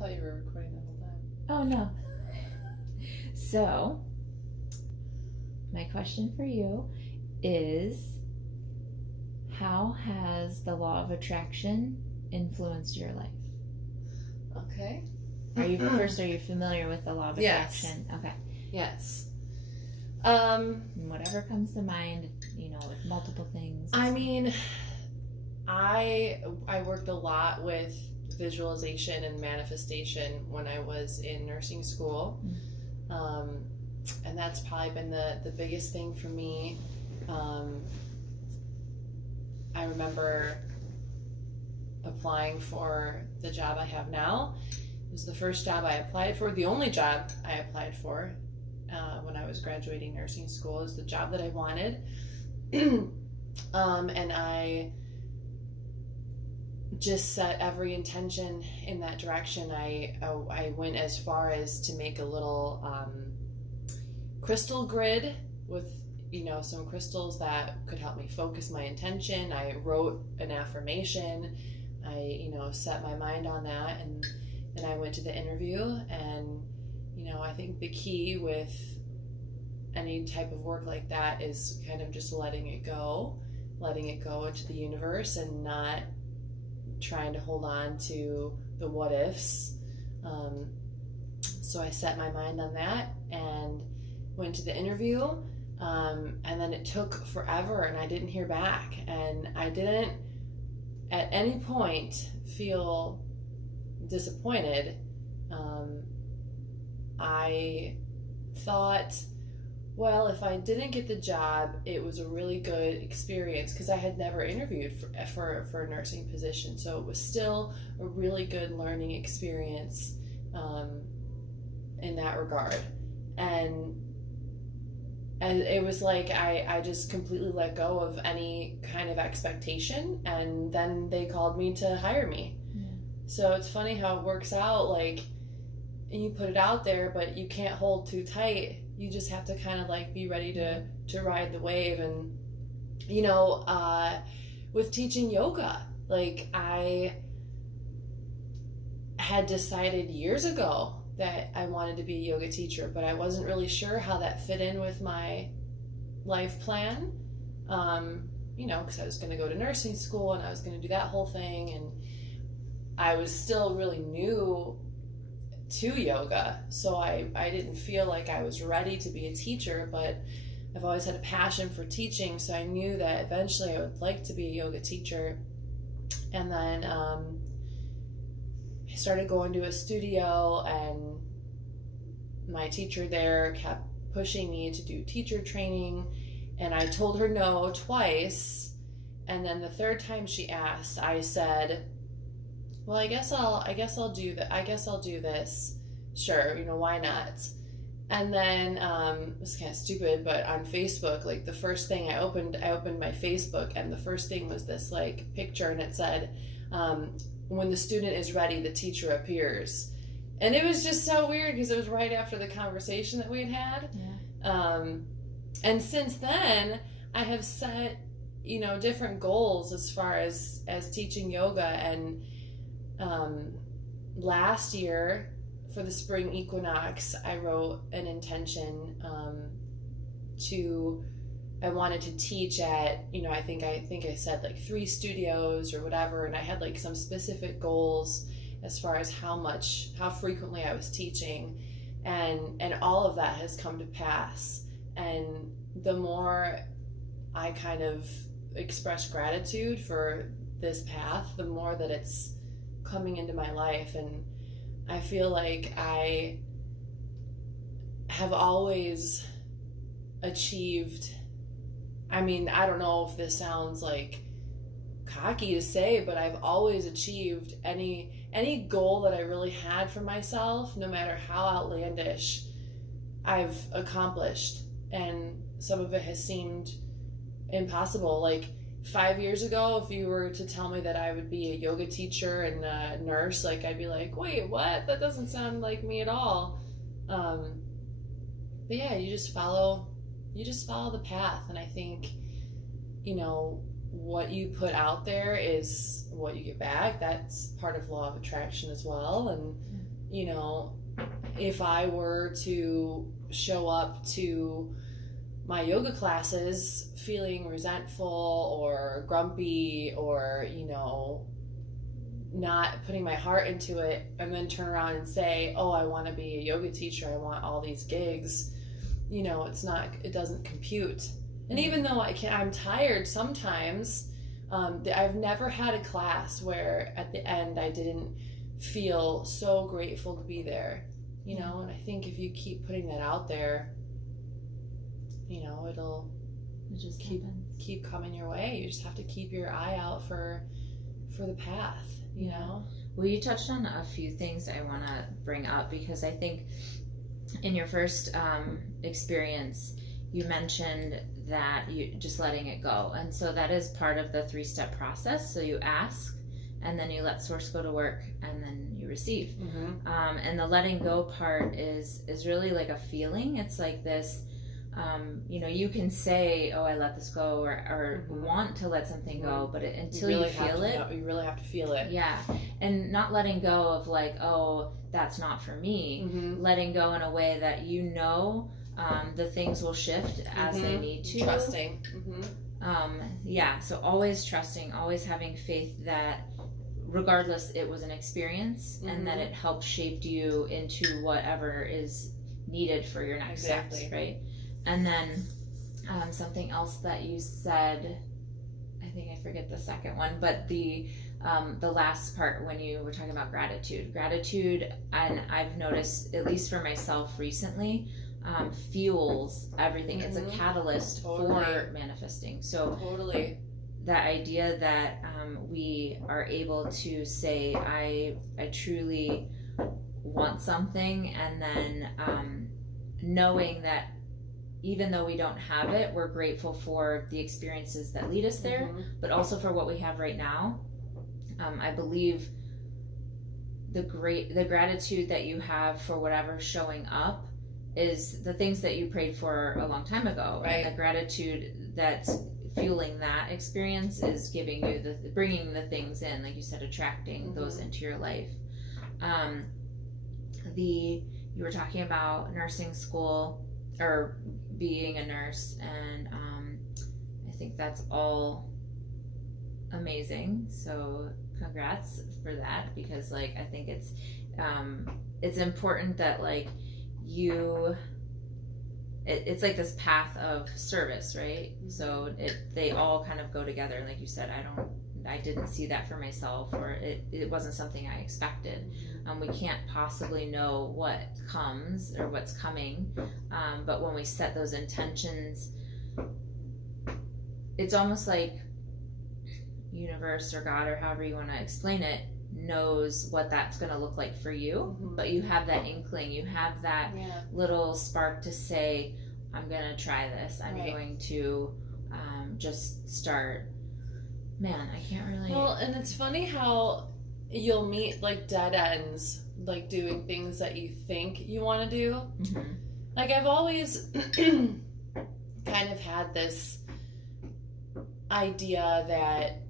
thought you were recording the whole time. Oh, no. So, my question for you is, how has the law of attraction influenced your life? Okay. Are you familiar with the law of attraction? Okay. Yes. Whatever comes to mind, with multiple things. I mean, I worked a lot with visualization and manifestation when I was in nursing school. And that's probably been the biggest thing for me. I remember applying for the job I have now. It was the first job I applied for, the only job I applied for when I was graduating nursing school. Is the job that I wanted. And I just set every intention in that direction. I went as far as to make a little crystal grid with some crystals that could help me focus my intention. I wrote an affirmation. I set my mind on that, and then I went to the interview. And I think the key with any type of work like that is kind of just letting it go into the universe and not trying to hold on to the what ifs. So I set my mind on that and went to the interview, and then it took forever and I didn't hear back, and I didn't at any point feel disappointed. I thought, well, if I didn't get the job, it was a really good experience because I had never interviewed for a nursing position. So it was still a really good learning experience in that regard. And it was like I just completely let go of any kind of expectation, and then they called me to hire me. Yeah. So it's funny how it works out, like, and you put it out there, but you can't hold too tight. You just have to kind of like be ready to ride the wave. And with teaching yoga, like, I had decided years ago that I wanted to be a yoga teacher, but I wasn't really sure how that fit in with my life plan. Because I was going to go to nursing school and I was going to do that whole thing, and I was still really new to yoga, so I didn't feel like I was ready to be a teacher, but I've always had a passion for teaching, so I knew that eventually I would like to be a yoga teacher. And then I started going to a studio, and my teacher there kept pushing me to do teacher training, and I told her no twice, and then the third time she asked, I said, well, I guess I'll do that. I guess I'll do this. Sure, why not? And then it's kind of stupid, but on Facebook, like, the first thing I opened my Facebook, and the first thing was this like picture, and it said, when the student is ready, the teacher appears. And it was just so weird because it was right after the conversation that we'd had. Yeah. And since then, I have set, different goals as far as teaching yoga. And last year for the spring equinox, I wrote an intention I wanted to teach at, I think I said like 3 studios or whatever, and I had like some specific goals as far as how frequently I was teaching, and all of that has come to pass. And the more I kind of express gratitude for this path, the more that it's coming into my life. And I feel like I have always achieved, I mean, I don't know if this sounds like cocky to say, but I've always achieved any goal that I really had for myself, no matter how outlandish, I've accomplished. And some of it has seemed impossible. Like 5 years ago, if you were to tell me that I would be a yoga teacher and a nurse, like, I'd be like, wait, what? That doesn't sound like me at all. But yeah, you just follow the path. And I think, what you put out there is what you get back. That's part of law of attraction as well. And, you know, if I were to show up to my yoga classes feeling resentful or grumpy or, you know, not putting my heart into it, and then turn around and say, oh, I want to be a yoga teacher, I want all these gigs, you know, it doesn't compute. And even though I'm tired sometimes, I've never had a class where at the end I didn't feel so grateful to be there, you know. And I think if you keep putting that out there, you know, it just keep coming your way. You just have to keep your eye out for the path, you know. Well, you touched on a few things I want to bring up, because I think in your first experience you mentioned that you just letting it go, and so that is part of the 3-step process. So you ask, and then you let source go to work, and then you receive. And the letting go part is really like a feeling. It's like this, you know, you can say, oh, I let this go, or want to let something go, but until you feel it, you really have to feel it. Yeah. And not letting go of like, oh, that's not for me. Letting go in a way that, you know, the things will shift as they need to. Trusting. So always trusting, always having faith that regardless, it was an experience, and that it helped shape you into whatever is needed for your next steps, right? And then something else that you said, I think I forget the second one, but the last part when you were talking about gratitude, and I've noticed, at least for myself recently, fuels everything. It's a catalyst for manifesting. So that idea that we are able to say, I truly want something, and then knowing that even though we don't have it, we're grateful for the experiences that lead us there, but also for what we have right now. I believe the gratitude that you have for whatever's showing up is the things that you prayed for a long time ago, right? And the gratitude that's fueling that experience is giving you bringing the things in, like you said, attracting those into your life. You were talking about nursing school, or being a nurse, and I think that's all amazing. So congrats for that, because like I think it's important that like it's like this path of service, right? So they all kind of go together. And like you said, I didn't see that for myself, or it wasn't something I expected. We can't possibly know what comes or what's coming, but when we set those intentions, it's almost like universe or God, or however you want to explain it, knows what that's going to look like for you, but you have that inkling, you have that little spark to say, I'm going to try this, I'm going to just start. Man, I can't really. Well, and it's funny how you'll meet like dead ends, like doing things that you think you want to do. Like I've always kind of had this idea that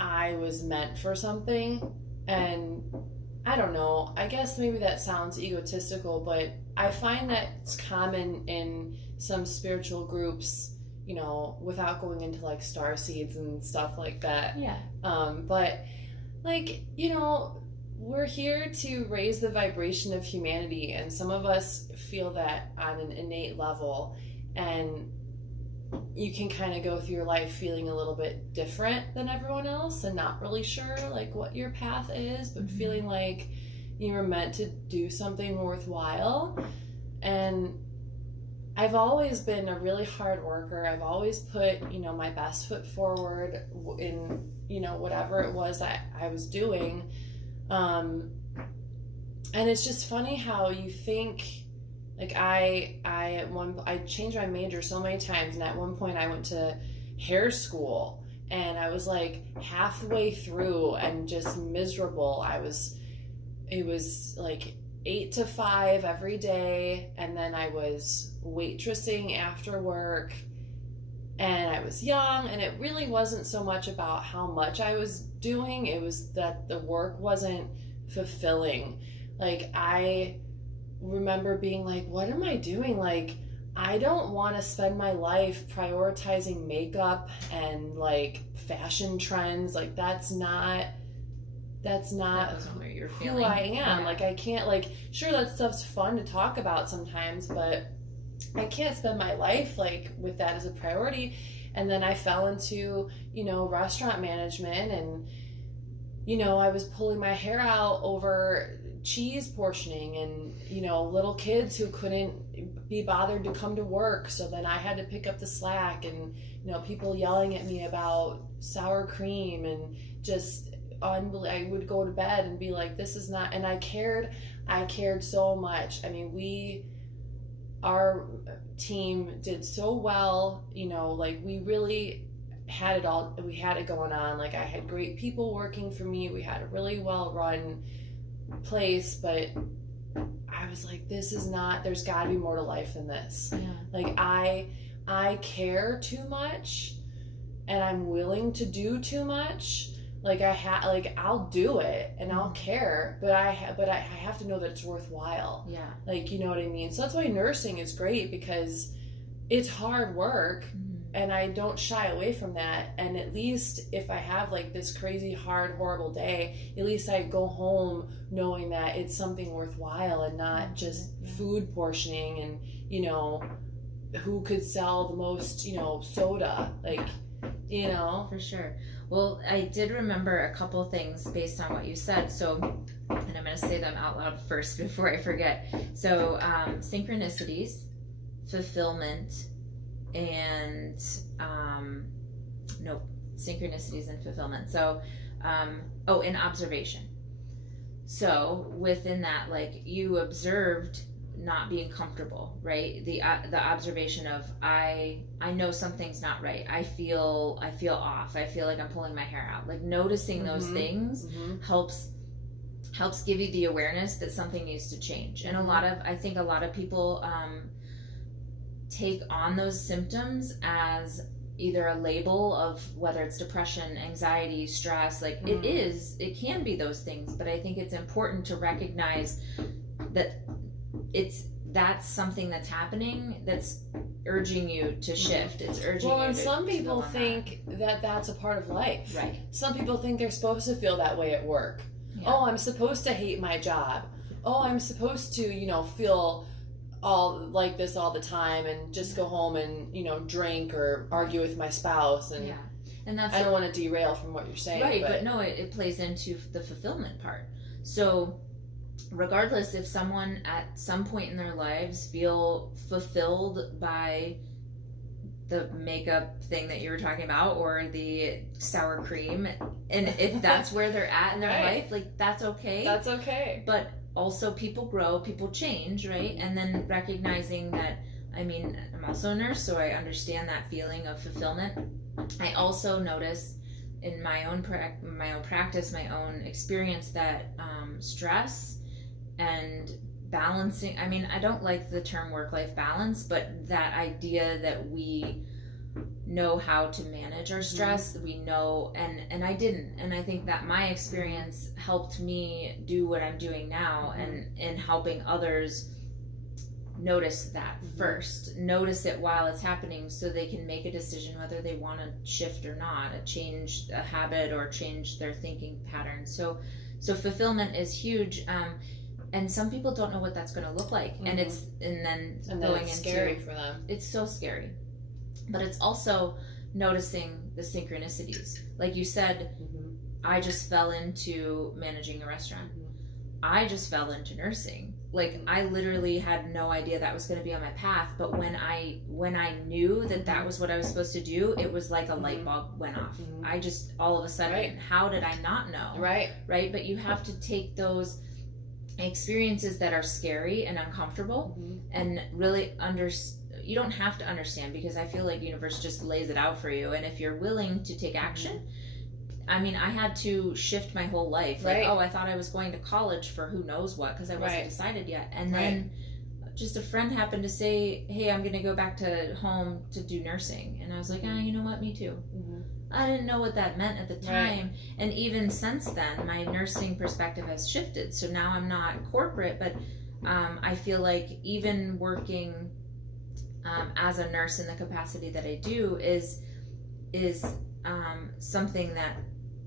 I was meant for something, and I don't know, I guess maybe that sounds egotistical, but I find that it's common in some spiritual groups, you know, without going into like star seeds and stuff like that. But like, you know, we're here to raise the vibration of humanity, and some of us feel that on an innate level, and you can kind of go through your life feeling a little bit different than everyone else and not really sure like what your path is, but feeling like you were meant to do something worthwhile. And I've always been a really hard worker. I've always put, you know, my best foot forward in, you know, whatever it was that I was doing. And it's just funny how you think, like I changed my major so many times, and at one point I went to hair school, and I was like halfway through and just miserable. It was like 8 to 5 every day, and then I was waitressing after work, and I was young, and it really wasn't so much about how much I was doing. It was that the work wasn't fulfilling. Like, I remember being like, what am I doing? Like, I don't want to spend my life prioritizing makeup and like fashion trends. Like, that's not That wasn't what you're who feeling. I am. Yeah. Like, I can't, like, sure, that stuff's fun to talk about sometimes, but I can't spend my life like with that as a priority. And then I fell into, restaurant management, and I was pulling my hair out over cheese portioning, and little kids who couldn't be bothered to come to work, so then I had to pick up the slack, and people yelling at me about sour cream, and just I would go to bed and be like, this is not, and I cared so much. I mean, our team did so well, like, we really had it all, we had it going on. Like, I had great people working for me, we had a really well run place, but I was like, this is not, there's got to be more to life than this. Yeah. Like, I care too much, and I'm willing to do too much. Like, I'll do it and I'll care, but I have to know that it's worthwhile. Yeah. Like, you know what I mean? So that's why nursing is great, because it's hard work, and I don't shy away from that. And at least if I have like this crazy, hard, horrible day, at least I go home knowing that it's something worthwhile, and not just food portioning and, who could sell the most, soda, like, For sure. Well, I did remember a couple things based on what you said. So, and I'm going to say them out loud first before I forget. So, synchronicities, fulfillment, and synchronicities and fulfillment. So, and observation. So within that, like, you observed not being comfortable, right? The observation of I know something's not right. I feel off. I feel like I'm pulling my hair out. Like, noticing those things helps give you the awareness that something needs to change. And I think a lot of people take on those symptoms as either a label of whether it's depression, anxiety, stress. Like, it can be those things, but I think it's important to recognize that that's something that's happening, that's urging you to shift. It's urging you to. Well, and some people think that that's a part of life. Right. Some people think they're supposed to feel that way at work. Yeah. Oh, I'm supposed to hate my job. Oh, I'm supposed to, feel all like this all the time, and just go home and, drink or argue with my spouse. And and that's, I don't want to derail from what you're saying. Right, but no, it plays into the fulfillment part. So, regardless if someone at some point in their lives feel fulfilled by the makeup thing that you were talking about, or the sour cream, and if that's where they're at in their life, like, that's okay. That's okay. But also, people grow, people change, right? And then recognizing that, I mean, I'm also a nurse, so I understand that feeling of fulfillment. I also notice in my own practice, my own experience, that stress and balancing, I mean, I don't like the term work-life balance, but that idea that we know how to manage our stress, we know, and I didn't, and I think that my experience helped me do what I'm doing now, and in helping others notice that first, notice it while it's happening, so they can make a decision whether they want to shift or not, change a habit or change their thinking pattern. So fulfillment is huge. And some people don't know what that's going to look like, and then it's scary for them. It's so scary, but it's also noticing the synchronicities. Like you said, I just fell into managing a restaurant. I just fell into nursing. Like, I literally had no idea that was going to be on my path, but when I knew that was what I was supposed to do, it was like a light bulb went off. I just, all of a sudden, how did I not know? Right. But you have to take those experiences that are scary and uncomfortable and really you don't have to understand, because I feel like the universe just lays it out for you, and if you're willing to take action, I mean, I had to shift my whole life. Like, I thought I was going to college for who knows what, because I wasn't decided yet, and then just a friend happened to say, hey, I'm going to go back to home to do nursing. And I was like, you know what, me too. I didn't know what that meant at the time. Right. And even since then, my nursing perspective has shifted. So now I'm not corporate, but I feel like even working as a nurse in the capacity that I do is something that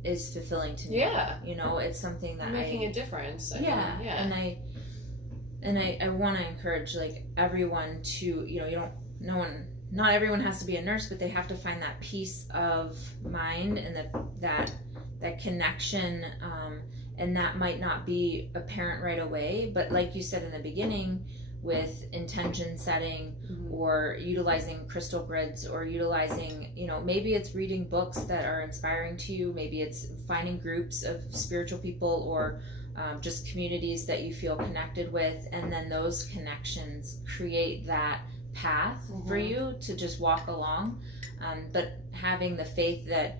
is fulfilling to me. Yeah. You know, it's something that making a difference. I mean, And I want to encourage like everyone to, you know, not everyone has to be a nurse, but they have to find that peace of mind and that connection. And that might not be apparent right away, but like you said in the beginning, with intention setting or utilizing crystal grids or utilizing, you know, maybe it's reading books that are inspiring to you. Maybe it's finding groups of spiritual people or just communities that you feel connected with. And then those connections create that path for you to just walk along. But having the faith that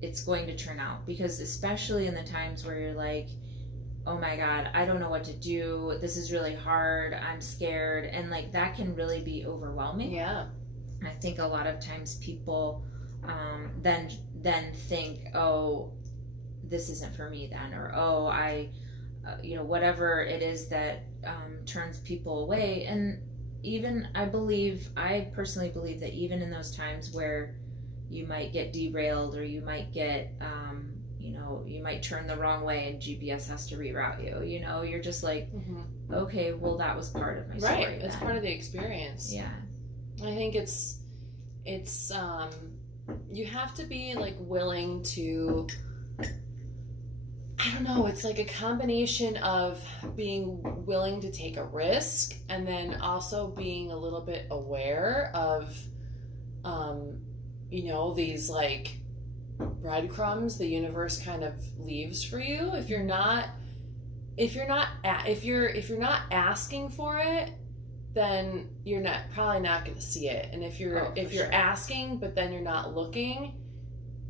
it's going to turn out, because especially in the times where you're like, oh my God, I don't know what to do. This is really hard. I'm scared. And like that can really be overwhelming. Yeah. I think a lot of times people then think, oh, this isn't for me then, or oh, I, you know, whatever it is that turns people away. And even I personally believe that even in those times where you might get derailed or you might get you know, you might turn the wrong way and GPS has to reroute you, you know, you're just like, okay, well, that was part of my story. Right, it's part of the experience. Yeah. I think it's you have to be like willing to, I don't know, it's like a combination of being willing to take a risk and then also being a little bit aware of you know, these like breadcrumbs the universe kind of leaves for you. If you're not asking for it, then you're probably not going to see it. And if you're asking but then you're not looking,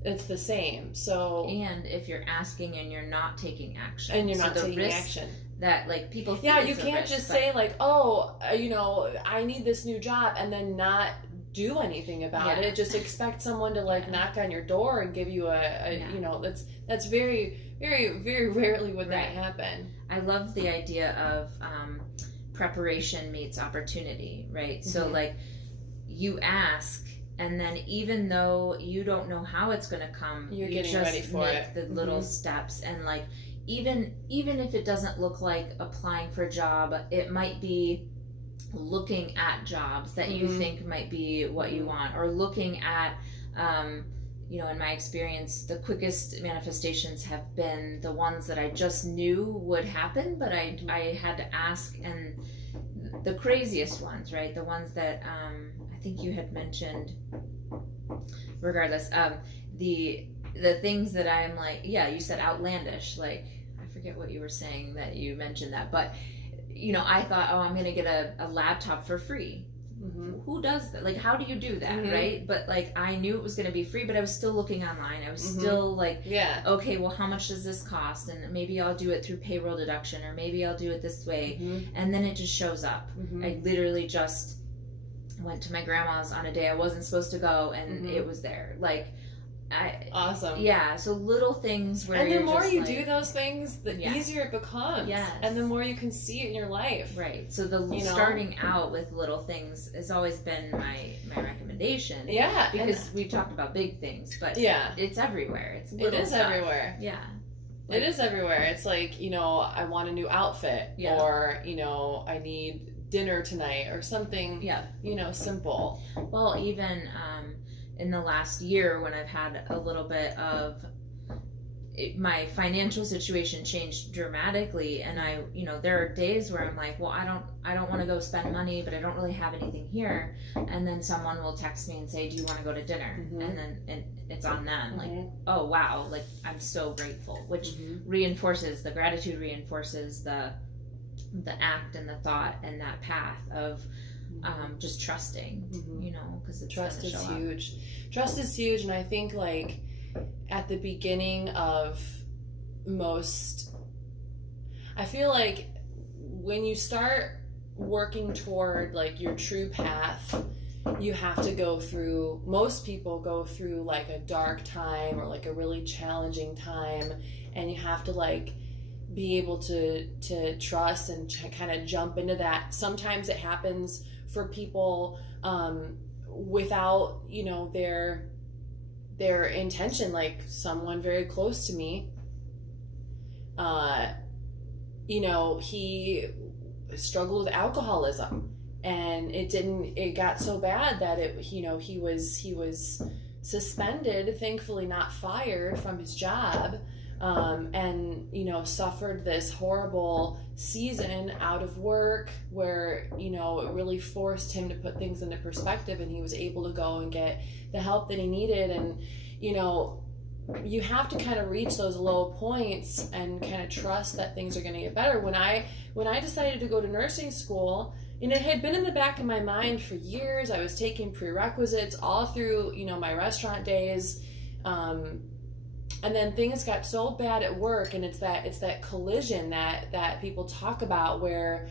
it's the same. So, and if you're asking and you're not taking action, and you're not taking action, that like people think you can't just say like, oh, you know, I need this new job and then not do anything about it. Just expect someone to like knock on your door and give you a you know, that's very, very, very rarely would that happen. I love the idea of preparation meets opportunity, right? So like you ask, and then even though you don't know how it's going to come, you're you getting just ready for make it. The little steps. And like even if it doesn't look like applying for a job, it might be looking at jobs that you think might be what you want, or looking at you know, in my experience, the quickest manifestations have been the ones that I just knew would happen, but I had to ask. And the craziest ones, right, the ones that I think you had mentioned, regardless, the things that I'm like, yeah, you said outlandish, like I forget what you were saying that you mentioned that, but you know, I thought, oh, I'm going to get a laptop for free. Who does that? Like, how do you do that, right? But like, I knew it was going to be free, but I was still looking online. I was still like, okay, well, how much does this cost? And maybe I'll do it through payroll deduction, or maybe I'll do it this way. And then it just shows up. I literally just went to my grandma's on a day I wasn't supposed to go, and it was there. Like, awesome. Yeah, so little things where, and the more you like, do those things, the easier it becomes. Yes. And the more you can see it in your life. Right. So starting out with little things has always been my recommendation. Yeah. Because we've talked about big things, but it's everywhere. It is everywhere. Yeah. It is everywhere. It's like, you know, I want a new outfit, or, you know, I need dinner tonight, or something, you know, simple. Well, even in the last year, when I've had a little bit of my financial situation changed dramatically, and I, you know, there are days where I'm like, well, I don't want to go spend money, but I don't really have anything here, and then someone will text me and say, do you want to go to dinner? And it's on them, like, oh wow, like I'm so grateful, which reinforces the gratitude, reinforces the act and the thought and that path of just trusting, you know, because trust is huge. Trust is huge, and I think like at the beginning of I feel like when you start working toward like your true path, you have to go through, most people go through like a dark time or like a really challenging time, and you have to like be able to trust and kind of jump into that. Sometimes it happens for people without, you know, their intention. Like someone very close to me, you know, he struggled with alcoholism, and it got so bad that he was suspended, thankfully not fired, from his job, and you know, suffered this horrible season out of work where, you know, it really forced him to put things into perspective, and he was able to go and get the help that he needed. And you know, you have to kind of reach those low points and kind of trust that things are going to get better. When I decided to go to nursing school, and it had been in the back of my mind for years, I was taking prerequisites all through, you know, my restaurant days, and then things got so bad at work, and it's that collision that people talk about, where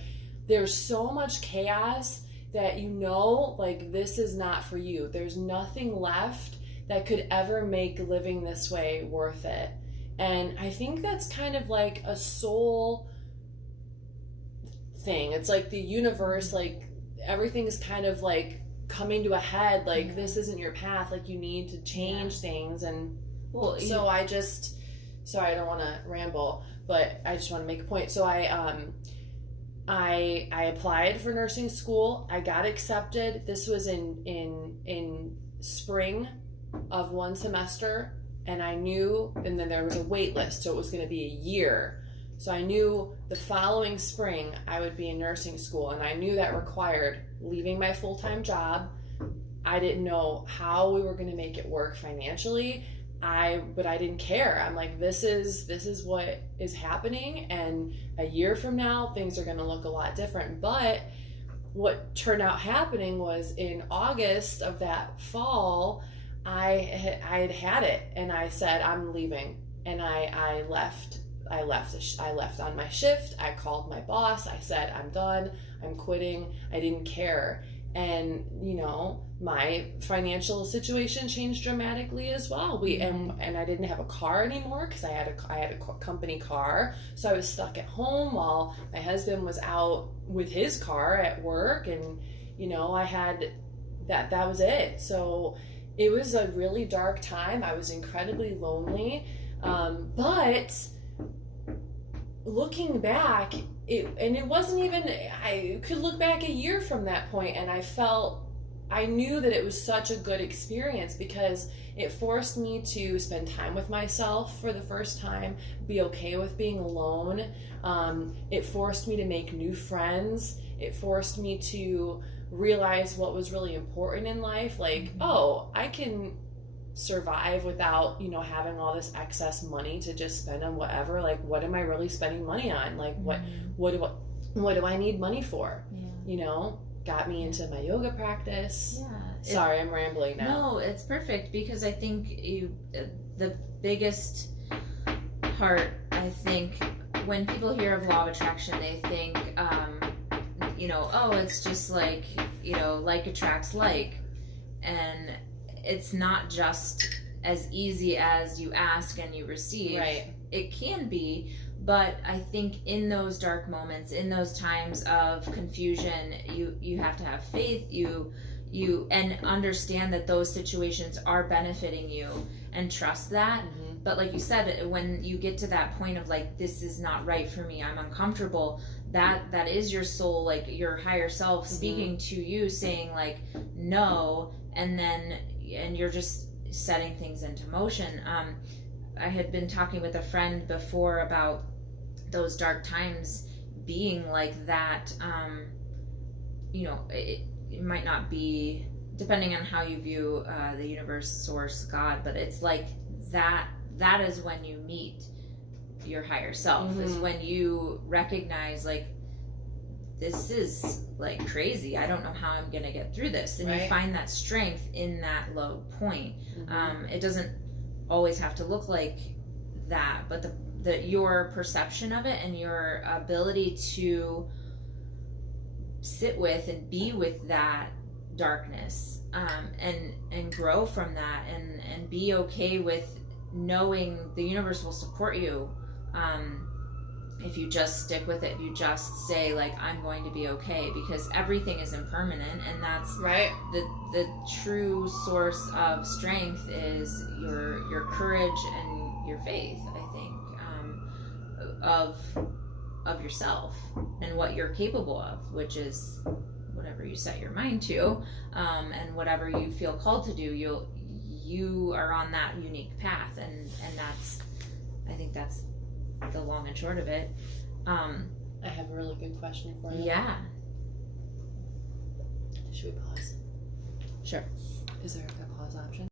there's so much chaos that, you know, like, this is not for you. There's nothing left that could ever make living this way worth it. And I think that's kind of like a soul thing. It's like the universe, like everything's kind of like coming to a head, like this isn't your path, like you need to change things. And so I just, sorry, I don't want to ramble, but I just want to make a point. So I applied for nursing school. I got accepted. This was in spring of one semester, and I knew, and then there was a wait list, so it was going to be a year. So I knew the following spring I would be in nursing school, and I knew that required leaving my full-time job. I didn't know how we were going to make it work financially, but I didn't care. I'm like, this is what is happening, and a year from now things are going to look a lot different. But what turned out happening was, in August of that fall, I had it, and I said, I'm leaving, and I left on my shift. I called my boss. I said, I'm done. I'm quitting. I didn't care. And, you know, my financial situation changed dramatically as well. And I didn't have a car anymore, because I had a company car. So I was stuck at home while my husband was out with his car at work. And, you know, I had that was it. So it was a really dark time. I was incredibly lonely. But looking back, it wasn't even, I could look back a year from that point, and I knew that it was such a good experience, because it forced me to spend time with myself for the first time, be okay with being alone. It forced me to make new friends. It forced me to realize what was really important in life. Like, oh, I can survive without, you know, having all this excess money to just spend on whatever. Like, what am I really spending money on? Like, what do I need money for? You know, got me into my yoga practice. Sorry, I'm rambling now. No, it's perfect, because I think the biggest part, I think, when people hear of law of attraction, they think, you know, oh, it's just like, you know, like attracts like. And it's not just as easy as you ask and you receive. Right. It can be, but I think in those dark moments, in those times of confusion, you have to have faith, you and understand that those situations are benefiting you, and trust that. But like you said, when you get to that point of like, this is not right for me, I'm uncomfortable, that is your soul, like your higher self speaking to you, saying like, no, and you're just setting things into motion. I had been talking with a friend before about those dark times being like that. You know, it might not be, depending on how you view the universe, source, God, but it's like that is when you meet your higher self, is when you recognize like, this is like crazy, I don't know how I'm gonna get through this, and you find that strength in that low point. It doesn't always have to look like that, but your perception of it and your ability to sit with and be with that darkness, and grow from that, and be okay with knowing the universe will support you, if you just stick with it, if you just say, like, I'm going to be okay, because everything is impermanent, and that's right. The true source of strength is your courage and your faith, I think, of yourself and what you're capable of, which is whatever you set your mind to, and whatever you feel called to do, you are on that unique path, and that's, I think that's the long and short of it. I have a really good question for you. Yeah. Should we pause? Sure. Is there a pause option?